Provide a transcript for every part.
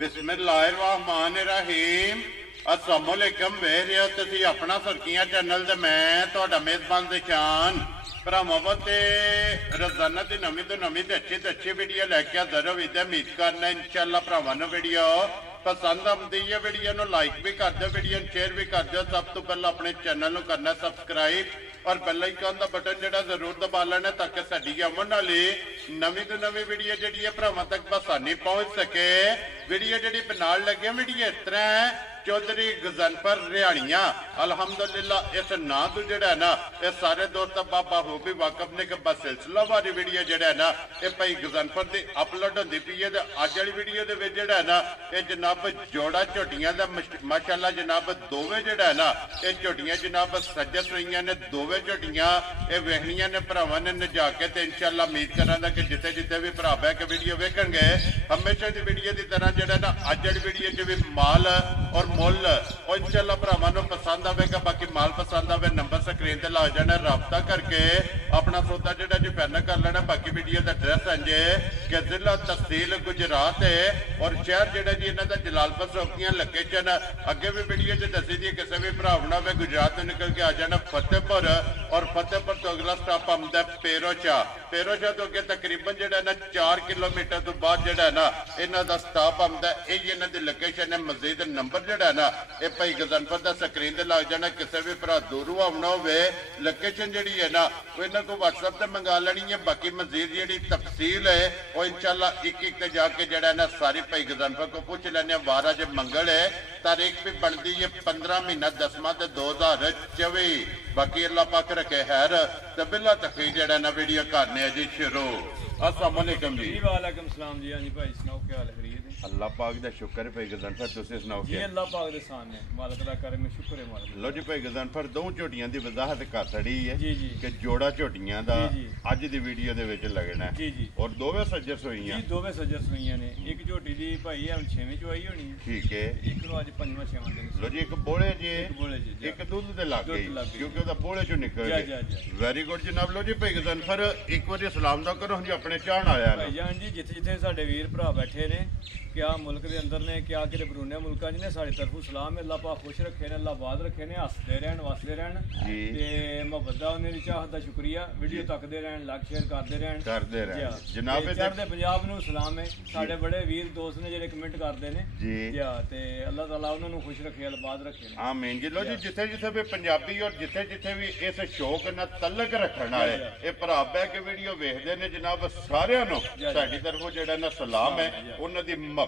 बिस्मिल्लाहिर्रहमानिर्रहीम अस्सलाम वालेकुम वेख रहे हो तुसीं अपना सुर्खियां चैनल ते मैं तुहाडा मेज़बान दिशान भरावां ते रोजाना की नवीं तो नवीं ते अच्छी वीडियो लैके हाज़र होई ते उम्मीद करना इंशाअल्लाह भरावां नूं वीडियो पसंद आती है। वीडियो नूं लाइक भी कर दो, वीडियो शेयर भी कर दो। सब तो पहले अपने चैनल नूं करना सब्सक्राइब और बेल आइकन का बटन जो जरूर दबा लेना ताकि साडी आने वाली नवीं तो नवीं वीडियो जी भरावां तक बसानी पहुँच सके। वीडियो जी नाल लगे वीडियो इस तरह है चौधरी गजनफर रिहाड़ियां अलहमदुलिल्लाह इस ना तो जड़ा है ना ये सारे दोस्त बाबा हो भी वाकफ ने कि बस सिलसिलावारी वीडियो जड़ा है ना ये भाई गजनफर की अपलोड होती पई है। अज वाली वीडियो के जड़ा है ना ये जनाब जोड़ा झोटियां का माशाअल्लाह जनाब दोवें जड़ा है ना ये झोटियां जनाब सजस हुई ने। दोवें झोटियां ये वेखनियां ने भरावां ने नजा के ते इंशाअल्लाह उम्मीद करांगा कि जिथे जिथे भी भरा बह के वीडियो वेखणगे हमेशा की वीडियो की तरह जड़ा ना अज वाली वीडियो च भी माल और मुल और इंशाअल्लाह भरावां नूं पसंद आवेगा। बाकी माल पसंद आवे नंबर स्क्रीन ते ला जाना, राबता करके अपना सौदा जिहड़ा जी फाइनल कर लेना। बाकी वीडियो का एड्रैस है कि जिला तहसील गुजरात है और शहर जिहड़ा जी इन्हां दा जलालपुर चौकियां लोकेशन अगे भी वीडियो च दसी दी। किसी भी भरा होना वे गुजरात तो निकल के आ जाना फतेहपुर और फतेहपुर तो अगला स्टॉप आंदा पेरोशाह। पेरोशाह तो अगे तकरीबन जिहड़ा ना 4 किलोमीटर तो बाद जिहड़ा ना इन्हां दा स्टॉप आंदा। ये इन्हां दी लोकेशन है। मजीद नंबर जिहड़ा ना ये भाई गजनफर दा स्क्रीन ते लग जाना। किसी भी भरा दूरों आना होवे लोकेशन जिहड़ी है ना वो इन्हां को व्हाट्सएप ते मंगा लेनी है। बाकी मजीद जिहड़ी तफसील है वो इंशाअल्लाह एक एक ते जाके जिहड़ा ना सारी भाई गजनफर को पूछ लेने। वार अज मंगल है, तारीख भी बनती है 15 महीना 10वां 2024। बाकी अल्लाह पाक रखे खैर ते बिला तकरीर जिहड़ा ना वीडियो करने जी शुरू। अस्सलाम वालेकुम जी। वालेकुम सलाम जी। हाँ जी भाई सुनाओ क्या हाल है? अल्लाह पाक दा शुक्र है भाई गजनफर तुसीं सुनाओ जी? अल्लाह पाक दे सान है, मालिक दा करम है, शुक्र है मालिक। लो जी भाई गजनफर दो झोटियां दी वजाहत कर छड़ी है जी जी कि जोड़ा झोटियां दा अज दी वीडियो दे विच लगना है जी जी और दोवें सजस होईयां जी। दोवें सजस होईयां ने। एक झोटी दी भाई हुण 6वीं चोई होनी है, ठीक है। एक नु अज 5वां 6वां दिन। लो जी एक बोले जी बोले जी एक दूध दे लग गई क्योंकि ओदा बोले चों निकल जा गया। जा वेरी गुड जनाब। लो जी भाई गजनफर एक बार सलाम दा करो जी अपने चाहण आया भाई जान जी जिथे जिथे साडे वीर भरा बैठे ने क्या मुल्क के अंदर ने क्या कि बरूने मुल्का ने साड़ी तरफों सलाम है। अल्लाह पाक खुश रखे ने, अल्लाह बाद रखे ने, हसते रहन वसते रहन ते मोहब्बत दा उन्हें चाहत दा शुक्रिया। वीडियो तकदे रहन, लाइक शेयर करते रहन जनाब। चढ़दे पंजाब नूं सलाम है। साडे बड़े वीर दोस्त ने जेडे कमेंट करते ने जी ते अल्लाह ताला उन्हां नूं खुश रखे, अल्लाह बाद रखे ने। आमीन जी। लो जी जिथे जिथे भी पंजाबी और जिथे जिथे भी इस शौक नाल तलक रखण वाले ये भरा बह के वीडियो वेखदे ने जनाब सारियां नूं साडी तरफों जेड़ा ना सलाम है। उन्हां दी मोहब्बत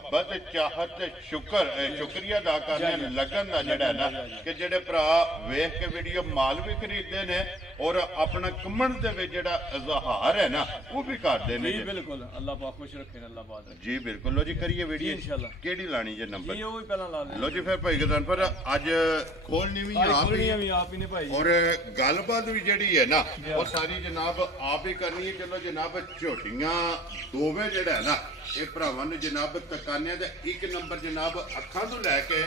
चाहत शुक्रिया अदा करने लगन का जड़ा ना कि जेडे भरा वेख के वीडियो माल भी खरीदते ने और अपना कमण दे जड़ा इजहार है ना वो भी करते ने जी। बिल्कुल अल्लाह पाक खुश रखे अल्लाह बात जी बिल्कुल। लो जी करिए वीडियो इंशाल्लाह। केड़ी लानी जे नंबर जी वो भी पहला ला लो जी। फिर भाई गजनफर अज खोलनी भी आप ही ने भाई और गलबात भी जड़ी है ना वो सारी जनाब आप ही करनी है। चलो जनाब झोटियां दोवें जड़ा है ना ये भरावां नूं जनाब तकाने दे एक नंबर जनाब अखां तो लैके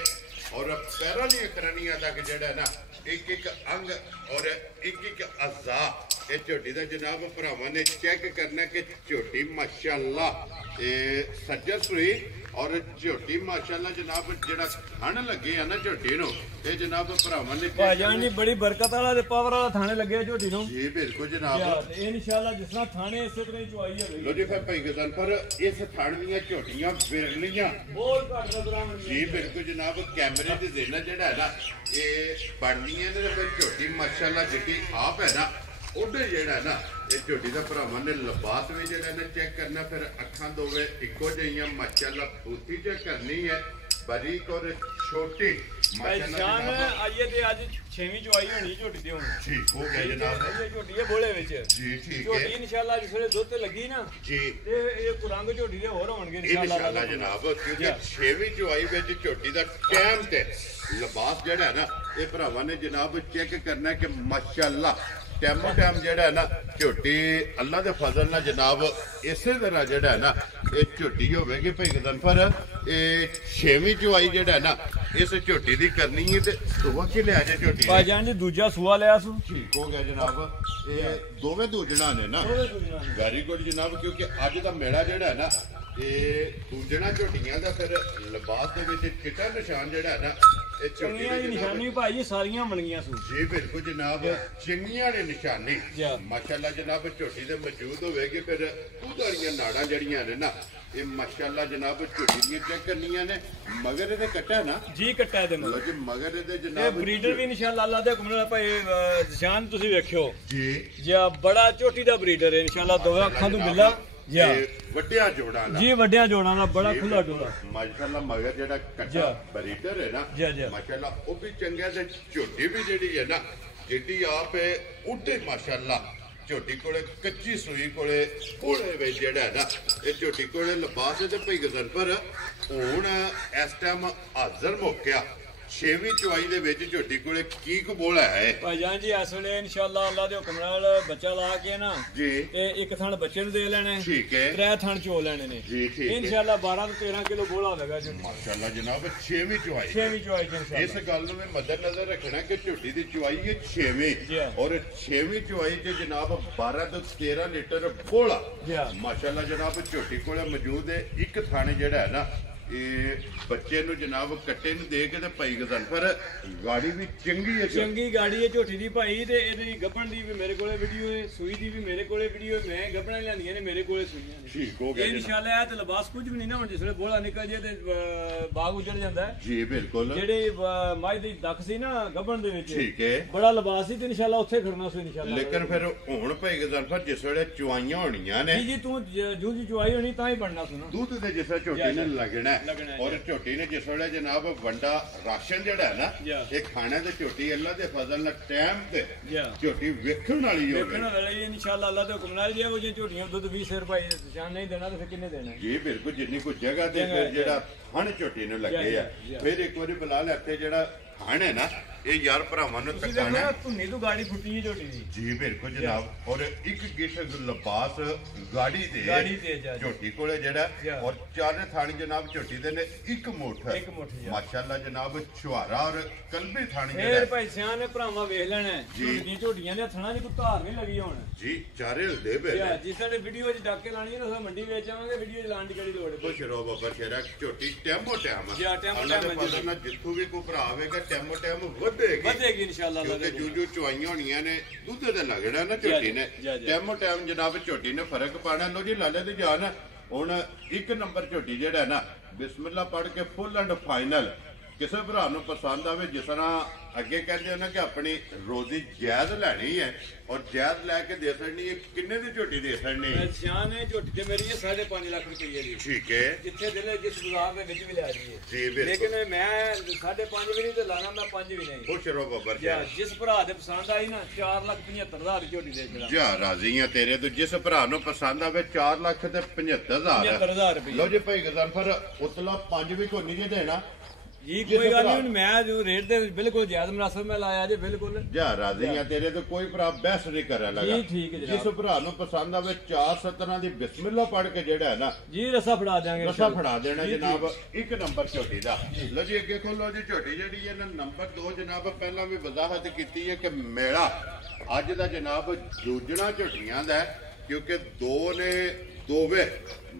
और पैरां दी करनियां तक जड़ा ना एक एक अंग और एक एक अज़ा ये झोटी का जनाब भरावां ने चेक करना कि झोटी माशाअल्लाह सजस हुई और झोटी माशाअल्लाह जनाब जेड़ा थन लगे है ना झोटी नु ये जनाब भरावां ने भाईजान जी बड़ी बरकत वाला ते पावर वाला थाने लगे झोटी नु जी बिल्कुल जनाब। इंशाअल्लाह जिस तरह थाने इसे तरह चुआई है। लो जी फिर भाई गजनफर इस थान दी झोटियां विरलियां बहुत घट नजर जी बिल्कुल जनाब। कैमरे दे देना जेड़ा है ना ये बनदियां ने फिर झोटी माशाअल्लाह जेकी आप है ना उधर जेड़ा है ना ये झोटी का भरावां ने लिबास भी जेड़ा ना चेक करना। फिर अखां दोवे इको जिहियां माशाअल्लाह पूती चेक करनी है बारीक और छोटी भाईजान आइए ते आज 6वीं चुआई होनी झोटी दी हुण ठीक हो गया जनाब। ये झोटी है बोले विच जी ठीक है। झोटी इंशाअल्लाह जिस वेले दुध ते लगी ना जी ते ये कुरंग झोटी दे होर होणगे इंशाअल्लाह जनाब क्योंकि 6वीं चुआई विच झोटी दा टाइम ते लिबास जेड़ा है ना ये भरावां ने जनाब चेक करना कि माशाअल्लाह टाइमो टाइम जेड़ा है ना झोटी अल्लाह के फजल ना जनाब इसे तरह जेड़ा है ना ये झोटी होगी भाई गजनफर ये 6वीं चुआई जेड़ा है ना इस झोटी की करनी है तो सुबह के लिया जे झोटी भाईजान जी दूजा सुआ लिया सु ठीक हो गया जनाब। ये दोवें दूजना ने ना वेरी गुड जनाब क्योंकि अज का मेला जेड़ा है ना ਇਹ ਦੂਜਣਾ ਝੋਟੀਆਂ ਦਾ ਫਿਰ ਲਿਬਾਸ ਦੇ ਵਿੱਚ ਚਿੱਟਾ ਨਿਸ਼ਾਨ ਜਿਹੜਾ ਹੈ ਨਾ ਇਹ ਝੋਟੀ ਚੰਗੀਆਂ ਦੀ ਦੇ ਨਿਸ਼ਾਨੀ ਭਾਈ ਜੀ ਸਾਰੀਆਂ ਮਣੀਆਂ ਸੂ ਜੀ ਬਿਲਕੁਲ ਜਨਾਬ ਚੰਗੀਆਂ ਵਾਲੀ ਨਿਸ਼ਾਨੀ ਮਾਸ਼ਾਅੱਲਾ ਜਨਾਬ ਝੋਟੀ ਦੇ ਮੌਜੂਦ ਹੋਵੇਗੀ ਫਿਰ ਦੁੱਧ ਵਾਲੀਆਂ ਨਾੜਾਂ ਜਿਹੜੀਆਂ ਨੇ ਨਾ ਇਹ ਮਾਸ਼ਾਅੱਲਾ ਜਨਾਬ ਝੋਟੀ ਦੀਆਂ ਚੈੱਕ ਕਰਨੀਆਂ ਨੇ ਮਗਰ ਇਹਦੇ ਕੱਟਾ ਨਾ ਜੀ ਕੱਟਾ ਦੇ ਮਗਰ ਜੀ ਮਗਰ ਇਹਦੇ ਇਹ ਜਨਾਬ ਬਰੀਡਰ ਵੀ ਇਨਸ਼ਾਅੱਲਾ ਅੱਲਾ ਦੇ ਹੁਕਮ ਨਾਲ ਭਾਈ ਨਿਸ਼ਾਨ ਤੁਸੀਂ ਵੇਖਿਓ ਜੀ ਜੀ ਬੜਾ ਝੋਟੀ ਦਾ ਬਰੀਡਰ ਹੈ ਇਨਸ਼ਾਅੱਲਾ ਦੋਵੇਂ ਅੱਖਾਂ ਤੋਂ ਬਿੱਲਾ ਜੀ ਵੱਡਿਆ ਜੋੜਾਂ ਦਾ ਜੀ ਵੱਡਿਆਂ ਜੋੜਾਂ ਦਾ ਬੜਾ ਖੁੱਲਾ ਡੁੱਲਾ ਮਾਸ਼ਾਅੱਲਾ ਮਗਰ ਜਿਹੜਾ ਕੱਟਾ ਬਰੀਡਰ ਹੈ ਨਾ ਮਾਸ਼ਾਅੱਲਾ ਉਹ ਵੀ ਚੰਗਾ ਤੇ ਝੋਟੀ ਵੀ ਜਿਹੜੀ ਹੈ ਨਾ ਜਿਹੜੀ ਆਪ ਹੈ ਉੱਤੇ ਮਾਸ਼ਾਅੱਲਾ ਝੋਟੀ ਕੋਲੇ ਕੱਚੀ ਸੂਈ ਕੋਲੇ ਕੋਲੇ ਵਿੱਚ ਜਿਹੜਾ ਹੈ ਨਾ ਇਹ ਝੋਟੀ ਕੋਲੇ ਲਿਬਾਸ ਤੇ ਭਈ ਗਜ਼ਨ ਪਰ ਹੁਣ ਇਸ ਟਾਈਮ ਹਾਜ਼ਰ ਮੁੱਕਿਆ 6ਵੀਂ ਚੁਆਈ ਦੇ ਵਿੱਚ ਝੋਟੀ ਕੋਲੇ ਕੀ ਕਬੋਲਾ ਹੈ ਭਾਈਜਾਨ ਜੀ ਇਸ ਵੇਲੇ ਇਨਸ਼ਾਅੱਲਾ ਅੱਲਾ ਦੇ ਹੁਕਮ ਨਾਲ ਬੱਚਾ ਲਾ ਕੇ ਨਾ ਜੀ ਇਹ ਇੱਕ ਥਣ ਬੱਚੇ ਨੂੰ ਦੇ ਲੈਣਾ ਹੈ ਠੀਕ ਹੈ 3 ਥਣ ਚੋ ਲੈਣੇ ਨੇ ਜੀ ਠੀਕ ਹੈ ਇਨਸ਼ਾਅੱਲਾ 12 ਤੋਂ 13 ਕਿਲੋ ਬੋਲਾ ਹੋਵੇਗਾ ਜੀ ਮਾਸ਼ਾਅੱਲਾ ਜਨਾਬ 6ਵੀਂ ਚੁਆਈ 6ਵੀਂ ਚੁਆਈ ਇਨਸ਼ਾਅੱਲਾ ਇਸ ਗੱਲ ਨੂੰ ਮੈਂ ਮੱਦੇਨਜ਼ਰ ਰੱਖਣਾ ਕਿ ਝੋਟੀ ਦੀ ਚੁਆਈ ਹੈ 6ਵੀਂ ਔਰ 6ਵੀਂ ਚੁਆਈ 'ਚ ਜਨਾਬ 12 ਤੋਂ 13 ਲੀਟਰ ਬੋਲਾ ਮਾਸ਼ਾਅੱਲਾ ਜਨਾਬ ਝੋਟੀ ਕੋਲੇ ਮੌਜੂਦ ਹੈ ਇੱਕ ਥਾਣੇ ਜਿਹੜਾ ਹੈ ਨਾ ਇਹ ਬੱਚੇ ਨੂੰ ਜਨਾਬ ਕੱਟੇ ਨੂੰ ਦੇ ਕੇ ਤੇ ਭਾਈ ਗਜ਼ਨਫਰ ਗਾੜੀ ਵੀ ਚੰਗੀ ਹੈ ਚੰਗੀ ਗਾੜੀ ਹੈ ਝੋਟੀ ਦੀ ਭਾਈ ਤੇ ਇਹਦੀ ਗੱਭਣ ਦੀ ਵੀ ਮੇਰੇ ਕੋਲੇ ਵੀਡੀਓ ਹੈ ਸੂਈ ਦੀ ਵੀ ਮੇਰੇ ਕੋਲੇ ਵੀਡੀਓ ਹੈ ਮੈਂ ਗੱਭਣਾਂ ਲਿਆਂਦੀਆਂ ਨੇ ਮੇਰੇ ਕੋਲੇ ਸੂਈਆਂ ਨੇ ਠੀਕ ਹੋ ਗਿਆ ਇਨਸ਼ਾਅੱਲਾ ਇਹ ਤੇ ਲਿਬਾਸ ਕੁਝ ਵੀ ਨਹੀਂ ਨਾ ਹੁਣ ਜਿਸ ਵੇਲੇ ਬੋਲਾ ਨਿਕਲ ਜੇ ਤੇ ਬਾਗ ਉਜੜ ਜਾਂਦਾ ਹੈ ਜੀ ਬਿਲਕੁਲ ਜਿਹੜੇ ਮੱਝ ਦੀ ਦੱਖ ਸੀ ਨਾ ਗੱਭਣ ਦੇ ਵਿੱਚ ਠੀਕ ਹੈ ਬੜਾ ਲਿਬਾਸ ਸੀ ਤੇ ਇਨਸ਼ਾਅੱਲਾ ਉੱਥੇ ਖੜਨਾ ਸੀ ਇਨਸ਼ਾਅੱਲਾ ਲੇਕਿਨ ਫਿਰ ਹੁਣ ਭਾਈ ਗਜ਼ਨਫਰ ਜਿਸ ਵੇਲੇ ਚੁਆਈਆਂ ਹੋਣੀਆਂ ਨੇ ਜੀ ਤੂੰ ਜੂ ਜੀ ਚੁਆਈ ਹੋਣੀ ਤਾਂ ਹੀ ਬਣਨਾ ਸੁਣਾ ਦੁੱਧ ਦੇ ਜਿਸ ਵੇਲੇ ਝੋਟੀ ਨੇ ਲੱਗਣਾ ਔਰ ਝੋਟੀ ਨੇ ਜਿਸ ਵੇਲੇ ਜਨਾਬ ਵੰਡਾ ਰਾਸ਼ਨ ਜਿਹੜਾ ਹੈ ਨਾ ਇਹ ਖਾਣੇ ਤੇ ਝੋਟੀ ਅੱਲਾ ਦੇ ਫਜ਼ਲ ਨਾਲ ਟਾਈਮ ਤੇ ਝੋਟੀ ਵੇਖਣ ਵਾਲੀ ਹੋਵੇ ਵੇਖਣ ਵਾਲੀ ਇਨਸ਼ਾਅੱਲਾ ਅੱਲਾ ਦੇ ਹੁਕਮ ਨਾਲ ਜੇ ਉਹ ਜੇ ਝੋਟੀਆਂ ਦੁੱਧ 20 ਰੁਪਏ ਜਾਨ ਨਹੀਂ ਦੇਣਾ ਤਾਂ ਫਿਰ ਕਿੰਨੇ ਦੇਣਾ ਜੀ ਬਿਲਕੁਲ ਜਿੰਨੀ ਕੋਈ ਜਗ੍ਹਾ ਤੇ ਫਿਰ ਜਿਹੜਾ ਥਣ ਝੋਟੀ ਨੂੰ ਲੱਗੇ ਆ ਫਿਰ ਇੱਕ ਵਾਰੀ ਬੁਲਾ ਲੈ ਇੱਥੇ ਜਿਹੜਾ ਥਣ ਹੈ ਨਾ ਇਹ ਯਾਰ ਭਰਾਵਾਂ ਨੂੰ ਤਕਾਣਾ ਧੁੰਨੀ ਤੋਂ ਗਾੜੀ ਫੁੱਟੀ ਹੈ ਝੋਟੀ ਦੀ ਜੀ ਬਿਲਕੁਲ ਜਨਾਬ ਔਰ ਇੱਕ ਗਿੱਠ ਲਿਬਾਸ ਗਾੜੀ ਤੇ ਝੋਟੀ ਕੋਲੇ ਜਿਹੜਾ ਔਰ ਚਾਰੇ ਥਾਣੀ ਜਨਾਬ ਝੋਟੀ ਦੇ ਨੇ ਇੱਕ ਮੁੱਠ ਮਾਸ਼ਾਅੱਲਾ ਜਨਾਬ ਛੁਹਾਰਾ ਔਰ ਕਲਬੀ ਥਾਣੀ ਜਿਹੜਾ ਇਹ ਭਾਈ ਸਿਆਣ ਨੇ ਭਰਾਵਾਂ ਵੇਖ ਲੈਣਾ ਜੀ ਝੋਟੀਆਂ ਦੇ ਥਣਾ 'ਚ ਕੋਈ ਧਾਰ ਨਹੀਂ ਲੱਗੀ ਹੁਣ ਜੀ ਚਾਰੇ ਹਲਦੇ ਪਏ ਜੀ ਸਾਡੇ ਵੀਡੀਓ 'ਚ ਡਾਕੇ ਲਾਣੀ ਹੈ ਉਹ ਮੰਡੀ ਵੇਚ ਆਵਾਂਗੇ ਵੀਡੀਓ 'ਚ ਲਾਣ ਦੀ ਕਿਹੜੀ ਲੋੜ ਹੈ ਖੁਸ਼ ਰਹੋ ਬਾਬਾ ਸ਼ੇਰਾ ਝੋਟੀ ਟੈਮੋ ਟੈਮ ਜੀ ਟੈਮੋ ਟੈਮ ਜਿੱਥੋਂ ਵੀ ਕੋਈ ਭਰਾ ਆਵੇਗਾ ਟੈਮੋ ਟੈਮ ਵਧੇਗੀ ਇਨਸ਼ਾਅੱਲਾ ਕਿਉਂਕਿ ਜੋ ਚੁਆਈਆਂ ਹੋਣੀਆਂ ਨੇ ਦੁੱਧ ਤੇ ਲੱਗਣਾ ਨਾ ਝੋਟੀ ਨੇ ਟੈਮੋ ਟੈਮ ਜਨਾਬ ਝੋਟੀ ਨੇ ਫਰਕ ਪਾਣਾ ਲੋ ਜੀ ਲਾਲੇ ਦੀ ਜਾਨ ਹੁਣ ਇੱਕ ਨੰਬਰ ਝੋਟੀ ਜਿਹੜਾ ਨਾ ਬਿਸਮਿਲ੍ਲਾ ਪੜ ਕੇ ਫੁੱਲ ਐਂਡ ਫਾਈਨਲ ਕਿਸੇ ਭਰਾ ਨੂੰ ਪਸੰਦ ਆਵੇ ਜਿਸ ਤਰ੍ਹਾਂ ਅੱਗੇ ਕਹਿੰਦੇ ਨੇ ਕਿ ਆਪਣੀ ਰੋਜ਼ੀ ਜਾਇਜ਼ ਲੈਣੀ ਹੈ ਔਰ ਜਾਇਜ਼ ਲੈ ਕੇ ਦੇ ਸਕਣੀ ਹੈ ਕਿੰਨੇ ਦੀ ਝੋਟੀ ਦੇ ਸਕਣੀ ਹੈ ਸ਼ਾਨ ਹੈ ਝੋਟੀ ਤੇ ਮੇਰੀ 5.5 ਲੱਖ ਰੁਪਏ ਦੀ ਠੀਕ ਹੈ ਜਿੱਥੇ ਦਿਲੇ ਜਿਸ ਬਾਜ਼ਾਰ ਦੇ ਵਿੱਚ ਵੀ ਲੈ ਰਹੀ ਹੈ ਜੀ ਬਿਲਕੁਲ ਲੇਕਿਨ ਮੈਂ 5.5 ਵੀ ਨਹੀਂ ਤੇ ਲਾਣਾ ਮੈਂ 5 ਵੀ ਨਹੀਂ ਖੁਸ਼ ਰਹੋ ਬੱਬਰ ਜਿਸ ਭਰਾ ਦੇ ਪਸੰਦ ਆਈ ਨਾ 4,75,000 ਦੀ ਝੋਟੀ ਦੇ ਦੇਣਾ ਜਾ ਰਾਜ਼ੀ ਆ ਤੇਰੇ ਤੋਂ ਜਿਸ ਭਰਾ ਨੂੰ ਪਸੰਦ ਆਵੇ 4,75,000 ਰੁਪਏ ਲੋ ਜੀ ਭਾਈ ਗਜ਼ਨਫਰ ਉਤਲਾ 5 ਵੀ ਕੋਈ ਨਹੀਂ ਦੇਣਾ ਜੀ ਕੋਈ ਗੱਲ ਨਹੀਂ ਮੈਂ ਜੋ ਰੇਟ ਦੇ ਬਿਲਕੁਲ ਜਾਇਜ਼ ਮੁਨਾਸਬ ਮੈਂ ਲਾਇਆ ਜੇ ਬਿਲਕੁਲ ਜਾ ਰਾਜ਼ੀ ਆ ਤੇਰੇ ਤੋਂ ਕੋਈ ਭਰਾ ਬਹਿਸ ਨਹੀਂ ਕਰਨ ਲੱਗਾ ਜੀ ਠੀਕ ਹੈ ਜਿਸ ਭਰਾ ਨੂੰ ਪਸੰਦ ਆਵੇ 4 ਦੀ ਬਿਸਮਿਲ੍ਲਾ ਪੜ ਕੇ ਜਿਹੜਾ ਹੈ ਨਾ ਜੀ ਰਸਾ ਫੜਾ ਦਿਆਂਗੇ ਰਸਾ ਫੜਾ ਦੇਣਾ ਜਨਾਬ ਇੱਕ ਨੰਬਰ ਝੋਟੀ ਦਾ ਲੋ ਜੀ ਅੱਗੇ ਖੋਲੋ ਜੀ ਝੋਟੀ ਜਿਹੜੀ ਹੈ ਨਾ ਨੰਬਰ 2 ਜਨਾਬ ਪਹਿਲਾਂ ਵੀ ਵਜ਼ਾਹਤ ਕੀਤੀ ਹੈ ਕਿ ਮੇਲਾ ਅੱਜ ਦਾ ਜਨਾਬ ਜੂਝਣਾ ਝੋਟੀਆਂ ਦਾ ਕਿਉਂਕਿ ਦੋ ਨੇ ਦੋਵੇਂ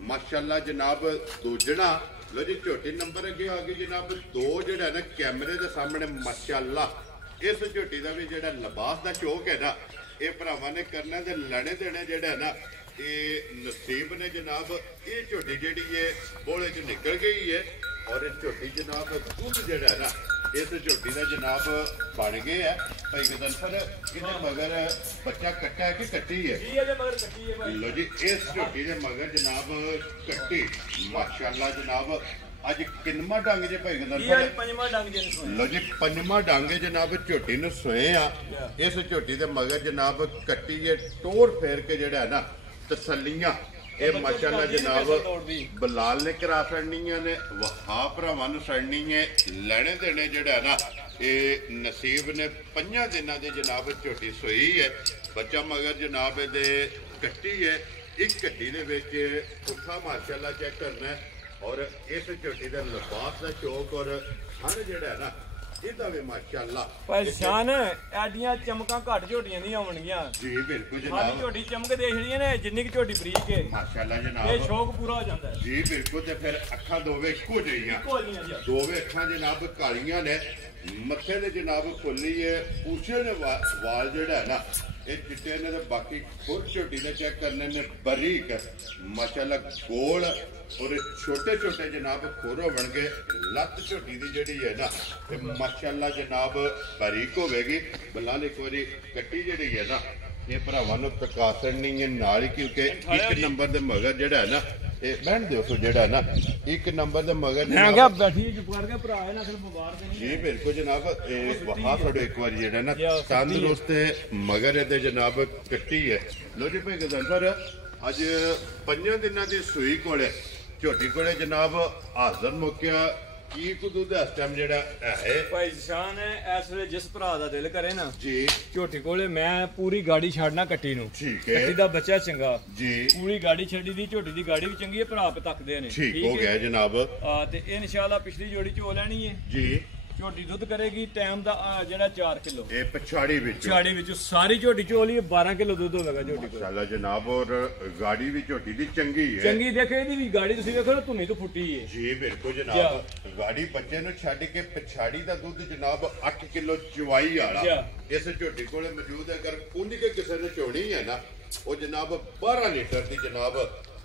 ਮਾਸ਼ਾਅੱਲਾ ਜਨਾਬ ਦੂਜਣਾ ਲੋ ਜੀ ਝੋਟੀ ਨੰਬਰ ਅੱਗੇ ਆ ਗਈ ਜਨਾਬ 2 ਜਿਹੜਾ ਨਾ ਕੈਮਰੇ ਦੇ ਸਾਹਮਣੇ ਮਾਸ਼ਾਅੱਲਾ ਇਸ ਝੋਟੀ ਦਾ ਵੀ ਜਿਹੜਾ ਲਿਬਾਸ ਦਾ ਸ਼ੌਕ ਹੈ ਨਾ ਇਹ ਭਰਾਵਾਂ ਨੇ ਕਰਨਾ ਤੇ ਲੈਣੇ ਦੇਣੇ ਜਿਹੜਾ ਨਾ ਇਹ ਨਸੀਬ ਨੇ ਜਨਾਬ ਇਹ ਝੋਟੀ ਜਿਹੜੀ ਹੈ ਬੋਲੇ 'ਚ ਨਿਕਲ ਗਈ ਹੈ ਔਰ ਇਹ ਝੋਟੀ ਜਨਾਬ ਦੁੱਧ ਜਿਹੜਾ ਨਾ ਇਸ ਝੋਟੀ ਦਾ ਜਨਾਬ ਬਣ ਗਏ ਆ ਭਾਈ ਗਜ਼ਨਫਰ ਇਹਦੇ ਮਗਰ ਬੱਚਾ ਕੱਟਾ ਹੈ ਕਿ ਕੱਟੀ ਹੈ ਜੀ ਇਹਦੇ ਮਗਰ ਕੱਟੀ ਹੈ ਭਾਈ ਲੋ ਜੀ ਇਸ ਝੋਟੀ ਦੇ ਮਗਰ ਜਨਾਬ ਕੱਟੀ ਮਾਸ਼ਾਅੱਲਾ ਜਨਾਬ ਅੱਜ ਕਿੰਨਵਾਂ ਡੰਗ ਜੇ ਭਾਈ ਗਜ਼ਨਫਰ ਪੰਜਵਾਂ ਡੰਗ ਜੇ ਨੂੰ ਲੋ ਜੀ ਪੰਜਵਾਂ ਡੰਗ ਜਨਾਬ ਝੋਟੀ ਨੂੰ ਸੋਏ ਆ ਇਸ ਝੋਟੀ ਦੇ ਮਗਰ ਜਨਾਬ ਕੱਟੀ ਹੈ ਟੋਰ ਫੇਰ ਕੇ ਜਿਹੜਾ ਨਾ ਤਸੱਲੀਆਂ ਇਹ ਮਾਸ਼ਾਅੱਲਾ ਜਨਾਬ ਬਲਾਲ ਨੇ ਕਰਾ ਛੜਨੀਆਂ ਨੇ ਵਹਾ ਭਰਾਵਾਂ ਨੂੰ ਛੜਨੀ ਹੈ ਲੈਣੇ ਦੇਣੇ ਜਿਹੜਾ ਨਾ ਇਹ ਨਸੀਬ ਨੇ 5 ਦਿਨਾਂ ਦੇ ਜਨਾਬ ਝੋਟੀ ਸੋਈ ਹੈ ਬੱਚਾ ਮਗਰ ਜਨਾਬ ਇਹਦੇ ਕੱਟੀ ਹੈ ਇੱਕ ਕੱਟੀ ਦੇ ਵਿੱਚ ਪੁੱਠਾ ਮਾਸ਼ਾਅੱਲਾ ਚੈੱਕ ਕਰਨਾ ਔਰ ਇਸ ਝੋਟੀ ਦਾ ਲਿਬਾਸ ਦਾ ਸ਼ੌਕ ਔਰ ਹਰ ਜਿਹੜਾ ਨਾ ਇਹਦਾ ਵੀ ਮਾਸ਼ਾਅੱਲਾ ਭਾਈ ਸ਼ਾਨ ਐਡੀਆਂ ਚਮਕਾਂ ਘੱਟ ਝੋਟੀਆਂ ਨਹੀਂ ਆਉਣਗੀਆਂ ਜੀ ਬਿਲਕੁਲ ਸਾਡੀ ਜਨਾਬ ਝੋਟੀ ਚਮਕ ਦੇਖ ਲਈਏ ਨੇ ਜਿੰਨੀ ਕਿ ਝੋਟੀ ਬਰੀਕ ਹੈ ਮਾਸ਼ਾਅੱਲਾ ਇਹ ਜਨਾਬ ਸ਼ੌਕ ਪੂਰਾ ਹੋ ਜਾਂਦਾ ਹੈ ਜੀ ਬਿਲਕੁਲ ਤੇ ਫਿਰ ਅੱਖਾਂ ਦੋਵੇਂ ਇੱਕੋ ਜਿਹੀਆਂ ਕੋਲੀਆਂ ਜੀ ਦੋਵੇਂ ਅੱਖਾਂ ਜਨਾਬ ਕਾਲੀਆਂ ਨੇ ਮੱਥੇ ਦੇ ਜਨਾਬ ਖੁੱਲੀ ਹੈ ਪੂਛੇ ਦੇ ਵਾਲ ਜਿਹੜਾ ਹੈ ਨਾ ਇਹ ਚਿੱਟੇ ਨੇ ਤੇ ਬਾਕੀ ਖੁਦ ਝੋਟੀ ਨੇ ਚੈੱਕ ਕਰਨੇ ਨੇ ਬਰੀਕ ਮਾਸ਼ਾਅੱਲਾ ਗੋਲ ਔਰ ਛੋਟੇ ਛੋਟੇ ਜਨਾਬ ਖੋਰੋ ਬਣ ਕੇ ਲੱਤ ਝੋਟੀ ਦੀ ਜਿਹੜੀ ਹੈ ਨਾ ਤੇ ਮਾਸ਼ਾਅੱਲਾ ਜਨਾਬ ਬਰੀਕ ਹੋਵੇਗੀ ਬਲਾਲ ਇੱਕ ਵਾਰੀ ਕੱਟੀ ਜਿਹੜੀ ਹੈ ਨਾ ਇਹ ਭਰਾਵਾਂ ਨੂੰ ਤਕਾਸਣ ਨਹੀਂ ਹੈ ਨਾਲ ਹੀ ਕਿਉਂਕਿ ਇੱਕ ਨੰਬਰ ਦੇ ਮਗਰ ਜਿਹੜਾ ਹੈ ਨਾ ਇਹ ਬਹਿਣ ਦਿਓ ਸੋ ਜਿਹੜਾ ਨਾ ਇੱਕ ਨੰਬਰ ਦੇ ਮਗਰ ਮੈਂ ਕਿਹਾ ਬੈਠੀ ਚੁੱਪ ਕਰਕੇ ਭਰਾ ਹੈ ਨਾ ਸਿਰ ਬਿਮਾਰ ਤੇ ਨਹੀਂ ਜੀ ਬਿਲਕੁਲ ਜਨਾਬ ਇਹ ਵਹਾ ਤੁਹਾਡੇ ਇੱਕ ਵਾਰੀ ਜਿਹੜਾ ਨਾ ਤੰਦਰੁਸਤ ਹੈ ਮਗਰ ਇਹਦੇ ਜਨਾਬ ਕੱਟੀ ਹੈ ਲੋ ਜੀ ਭਾਈ ਗਜ਼ਨਫਰ ਅੱਜ 5 ਦਿਨਾਂ ਦੀ ਸੂਈ ਕੋਲੇ ਝੋਟੀ ਕੋਲੇ ਜਨਾਬ ਹਾਜ਼ਰ ਮੁੱਕਿਆ ਕੀ ਕੁ ਦੁੱਧ ਇਸ ਟਾਈਮ ਜਿਹੜਾ ਹੈ ਭਾਈ ਸ਼ਾਨ ਇਸ ਵੇਲੇ ਜਿਸ ਭਰਾ ਦਾ ਦਿਲ ਕਰੇ ਨਾ ਜੀ ਝੋਟੀ ਕੋਲੇ ਮੈਂ ਪੂਰੀ ਗਾੜੀ ਛੱਡਣਾ ਕੱਟੀ ਨੂੰ ਠੀਕ ਹੈ ਕੱਟੀ ਦਾ ਬੱਚਾ ਚੰਗਾ ਜੀ ਪੂਰੀ ਗਾੜੀ ਛੱਡੀ ਦੀ ਝੋਟੀ ਦੀ ਗਾੜੀ ਵੀ ਚੰਗੀ ਹੈ ਭਰਾ ਪੇ ਤੱਕਦੇ ਨੇ ਠੀਕ ਹੋ ਗਿਆ ਜਨਾਬ ਤੇ ਇਹ ਇਨਸ਼ਾਅੱਲਾ ਪਿਛਲੀ ਜੋੜੀ ਚੋ ਲੈਣੀ ਹੈ ਜੀ ਝੋਟੀ ਦੁੱਧ ਕਰੇਗੀ ਟਾਈਮ ਦਾ ਜਿਹੜਾ 4 ਕਿਲੋ ਇਹ ਪਛਾੜੀ ਵਿੱਚ ਛਾੜੀ ਵਿੱਚ ਸਾਰੀ ਝੋਟੀ ਚੋ ਲਈ 12 ਕਿਲੋ ਦੁੱਧ ਹੋਵੇਗਾ ਝੋਟੀ ਕੋਲ ਮਾਸ਼ਾਅੱਲਾ ਜਨਾਬ ਔਰ ਗਾੜੀ ਵੀ ਝੋਟੀ ਦੀ ਚੰਗੀ ਹੈ ਚੰਗੀ ਦੇਖੋ ਇਹਦੀ ਵੀ ਗਾੜੀ ਤੁਸੀਂ ਵੇਖੋ ਨਾ ਧੁੰਨੀ ਤੋਂ ਫੁੱਟੀ ਹੈ ਜੀ ਬਿਲਕੁਲ ਜਨਾਬ ਗਾੜੀ ਬੱਚੇ ਨੂੰ ਛੱਡ ਕੇ ਪਛਾੜੀ ਦਾ ਦੁੱਧ ਜਨਾਬ 8 ਕਿਲੋ ਚਵਾਈ ਵਾਲਾ ਇਸ ਝੋਟੀ ਕੋਲੇ ਮੌਜੂਦ ਹੈ ਅਗਰ ਪੁੰਨ ਕੇ ਕਿਸੇ ਨੇ ਚੋਣੀ ਹੈ ਨਾ ਉਹ ਜਨਾਬ 12 ਲੀਟਰ ਦੀ ਜਨਾਬ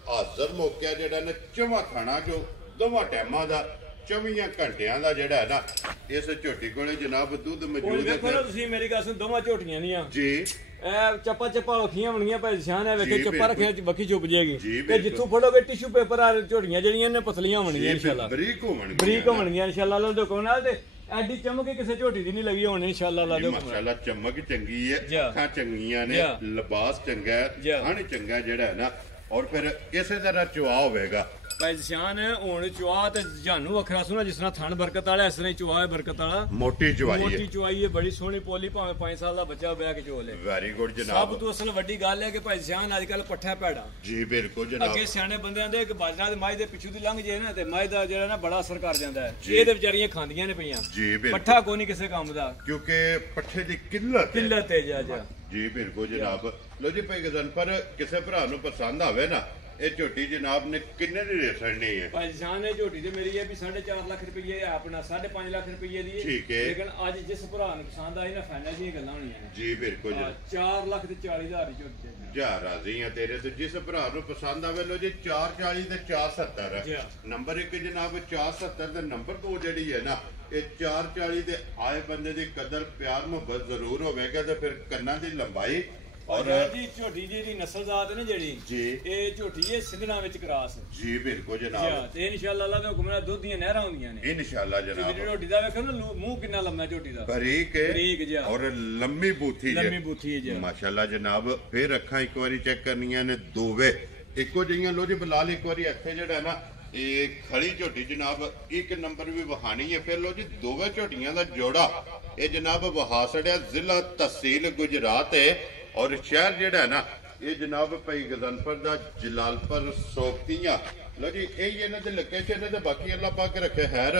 ਹਾਜ਼ਰ ਮੌਕਿਆ ਜਿਹੜਾ ਨਾ ਚਵਾ ਖਾਣਾ ਜੋ ਦੋਵਾਂ ਟਾਈਮਾਂ ਦਾ 24 ਘੰਟਿਆਂ ਦਾ ਜਿਹੜਾ ਹੈ ਨਾ ਇਸ ਝੋਟੀ ਕੋਲੇ ਜਨਾਬ ਦੁੱਧ ਮੌਜੂਦ ਹੈ ਵੇਖੋ ਨਾ ਤੁਸੀਂ ਮੇਰੀ ਗੱਲ ਸੁਣ ਦੋਵਾਂ ਝੋਟੀਆਂ ਦੀਆਂ ਜੀ ਇਹ ਚੱਪਾ ਚੱਪਾ ਰੱਖੀਆਂ ਹੋਣਗੀਆਂ ਭਾਈ ਸ਼ਾਨ ਹੈ ਵੇਖੇ ਚੱਪਾ ਰੱਖਿਆ ਬੱਕੀ ਚੁੱਪ ਜਾਏਗੀ ਜੀ, ਤੇ ਜਿੱਥੋਂ ਫੜੋਗੇ ਟਿਸ਼ੂ ਪੇਪਰ ਆ ਝੋਟੀਆਂ ਜਿਹੜੀਆਂ ਨੇ ਪਤਲੀਆਂ ਹੋਣਗੀਆਂ ਇਨਸ਼ਾਅੱਲਾ ਬਰੀਕ ਹੋਣਗੀਆਂ ਬਰੀਕ ਹੋਣਗੀਆਂ ਇਨਸ਼ਾਅੱਲਾ ਲਾ ਦੇਖੋ ਨਾਲ ਤੇ ਐਡੀ ਚਮਕ ਕਿਸੇ ਝੋਟੀ ਦੀ ਨਹੀਂ ਲੱਗੀ ਹੋਣੀ ਇਨਸ਼ਾਅੱਲਾ ਲਾ ਦੇਖੋ ਮਾਸ਼ਾਅੱਲਾ ਚਮਕ ਚੰਗੀ ਹੈ ਜੀ। ਅੱਖਾਂ ਚੰਗੀਆਂ ਨੇ ਲਿਬਾਸ ਚੰਗਾ ਜੀ। ਹੈ ਖਾਣ ਚੰਗਾ ਜਿਹੜਾ ਹੈ ਨਾ ਔਰ ਫਿਰ ਇਸੇ ਤਰ੍ਹਾਂ ਚੁਆ ਹੋਵੇਗਾ ਭਾਈ ਸ਼ਾਨ ਹੁਣ ਚੁਆ ਤੇ ਜਾਨੂ ਵੱਖਰਾ ਸੁਣਾ ਜਿਸ ਤਰ੍ਹਾਂ ਥਣ ਬਰਕਤ ਵਾਲਾ ਇਸ ਤਰ੍ਹਾਂ ਹੀ ਚੁਆ ਹੈ ਬਰਕਤ ਵਾਲਾ ਮੋਟੀ ਚੁਆਈ ਹੈ ਮੋਟੀ ਚੁਆਈ ਹੈ ਬੜੀ ਸੋਹਣੀ ਪੋਲੀ ਭਾਵੇਂ 5 ਸਾਲ ਦਾ ਬੱਚਾ ਬਹਿ ਕੇ ਚੋ ਲੇ ਵੈਰੀ ਗੁੱਡ ਜਨਾਬ ਸਭ ਤੋਂ ਅਸਲ ਵੱਡੀ ਗੱਲ ਹੈ ਕਿ ਭਾਈ ਸ਼ਾਨ ਅੱਜ ਕੱਲ ਪੱਠਾ ਪੈੜਾ ਜੀ ਬਿਲਕੁਲ ਜਨਾਬ ਅੱਗੇ ਸਿਆਣੇ ਬੰਦਿਆਂ ਦੇ ਇੱਕ ਬਾਜਰਾ ਦੇ ਮਾਈ ਦੇ ਪਿੱਛੂ ਦੀ ਲੰਘ ਜੇ ਨਾ ਤੇ ਮਾਈ ਦਾ ਜਿਹੜਾ ਨਾ ਬੜਾ ਅਸਰ ਕਰ ਜਾਂਦਾ ਹੈ ਇਹਦੇ ਵਿਚਾਰੀਆਂ ਖਾਂਦੀਆਂ ਨੇ ਪਈਆਂ ਜੀ ਬਿਲਕੁਲ ਪੱਠਾ ਕੋਈ ਨਹੀਂ ਕਿਸੇ ਕੰਮ ਦਾ ਕਿਉਂਕਿ ਪੱਠੇ ਦੀ ਕਿੱਲਤ ਹੈ ਜਾ ਜੀ ਬਿਲਕੁਲ ਜਨਾਬ ਲੋ ਜੀ ਭਾਈ ਗਜ਼ਨਫਰ ਕਿਸੇ ਭਰਾ ਨੂੰ ਪਸੰਦ ਆਵੇ ਨਾ ਇਹ ਝੋਟੀ ਜਨਾਬ ਨੇ ਕਿੰਨੇ ਦੀ ਰੇਸਣੀ ਹੈ ਭਾਈ ਜਾਨ ਇਹ ਝੋਟੀ ਤੇ ਮੇਰੀ ਹੈ ਵੀ 4.5 ਲੱਖ ਰੁਪਏ ਆਪਣਾ 5.5 ਲੱਖ ਰੁਪਏ ਦੀ ਠੀਕ ਹੈ ਲੇਕਿਨ ਅੱਜ ਜਿਸ ਭਰਾ ਨੂੰ ਪਸੰਦ ਆਈ ਨਾ ਫਾਈਨਲ ਦੀਆਂ ਗੱਲਾਂ ਹੋਣੀਆਂ ਨੇ ਜੀ ਬਿਲਕੁਲ 4 ਲੱਖ ਤੇ 40,000 ਦੀ ਝੋਟੀ ਜਾ ਰਾਜ਼ੀ ਆ ਤੇਰੇ ਤੇ ਜਿਸ ਭਰਾ ਨੂੰ ਪਸੰਦ ਆਵੇ ਲੋ ਜੀ 440 ਤੇ 470 ਨੰਬਰ 1 ਜਨਾਬ 470 ਦੇ ਨੰਬਰ 2 ਜਿਹੜੀ ਹੈ ਨਾ ਇਹ 440 ਦੇ ਆਏ ਬੰਦੇ ਦੀ ਕਦਰ ਪਿਆਰ ਮੁਹੱਬਤ ਜ਼ਰੂਰ ਹੋਵੇਗਾ ਤੇ ਫਿਰ ਕੰਨਾਂ ਦੀ ਲੰਬਾਈ ਔਰ ਜੀ ਝੋਟੀ ਦੀ ਨਸਲ ਜ਼ਾਤ ਹੈ ਨਾ ਜਿਹੜੀ ਜੀ ਇਹ ਝੋਟੀ ਇਹ ਸਿੰਧਣਾ ਵਿੱਚ ਕਰਾਸ ਜੀ ਬਿਲਕੁਲ ਜਨਾਬ ਤੇ ਇਨਸ਼ਾਅੱਲਾ ਅੱਲਾਹ ਦੇ ਹੁਕਮ ਨਾਲ ਦੁੱਧ ਦੀਆਂ ਨਹਿਰਾਂ ਹੁੰਦੀਆਂ ਨੇ ਇਨਸ਼ਾਅੱਲਾ ਜਨਾਬ ਜਿਹੜੀ ਝੋਟੀ ਦਾ ਵੇਖੋ ਨਾ ਮੂੰਹ ਕਿੰਨਾ ਲੰਮਾ ਝੋਟੀ ਦਾ ਬਰੀਕ ਹੈ ਬਰੀਕ ਜਿਹਾ ਔਰ ਲੰਮੀ ਬੂਥੀ ਹੈ ਜੀ ਮਾਸ਼ਾਅੱਲਾ ਜਨਾਬ ਫਿਰ ਅੱਖਾਂ ਇੱਕ ਵਾਰੀ ਚੈੱਕ ਕਰਨੀਆਂ ਨੇ ਦੋਵੇਂ ਇੱਕੋ ਜਿਹੀਆਂ ਲੋ ਜੀ ਬਲਾਲ ਇੱਕ ਵਾਰੀ ਇੱਥੇ ਜਿਹੜਾ ਨਾ ਇਹ ਖੜੀ ਝੋਟੀ ਜਨਾਬ ਇੱਕ ਨੰਬਰ ਵੀ ਵਹਾਣੀ ਹੈ ਫਿਰ ਲੋ ਜੀ ਦੋਵੇਂ ਝੋਟੀਆਂ ਦਾ ਜੋੜਾ ਇਹ ਜਨਾਬ ਵਹਾ ਛੜਿਆ ਜ਼ਿਲ੍ਹਾ ਤਹਿਸੀਲ ਗੁਜਰਾਤ ਹੈ ਔਰ ਸ਼ਹਿਰ ਜਿਹੜਾ ਹੈ ਨਾ ਇਹ ਜਨਾਬ ਭਾਈ ਗਜ਼ਨਫਰ ਦਾ ਜਲਾਲਪੁਰ ਸੋਖਤੀਆਂ ਲੋ ਜੀ ਇਹ ਇਹਨਾਂ ਦੇ ਲੋਕੇਸ਼ਨ ਹੈ ਤੇ ਬਾਕੀ ਅੱਲਾਹ ਪਾਕ ਰੱਖੇ ਹੈਰ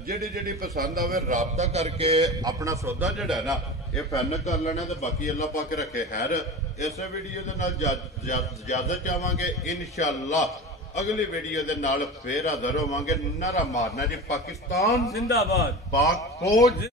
ਜਿਹੜੀ ਪਸੰਦ ਆਵੇ ਰਾਬਤਾ ਕਰਕੇ ਆਪਣਾ ਸੌਦਾ ਜਿਹੜਾ ਨਾ ਇਹ ਫਾਈਨਲ ਕਰ ਲੈਣਾ ਤੇ ਬਾਕੀ ਅੱਲਾਹ ਪਾਕ ਰੱਖੇ ਹੈਰ ਇਸੇ ਵੀਡੀਓ ਦੇ ਨਾਲ ਇਜਾਜ਼ਤ ਚਾਹਾਂਗੇ ਇਨਸ਼ਾਅੱਲਾ ਅਗਲੀ ਵੀਡੀਓ ਦੇ ਨਾਲ ਫੇਰ ਹਾਜ਼ਰ ਹੋਵਾਂਗੇ ਨਾਰਾ ਮਾਰਨਾ ਜੀ ਪਾਕਿਸਤਾਨ ਜ਼ਿੰਦਾਬਾਦ ਪਾਕ ਫੌਜ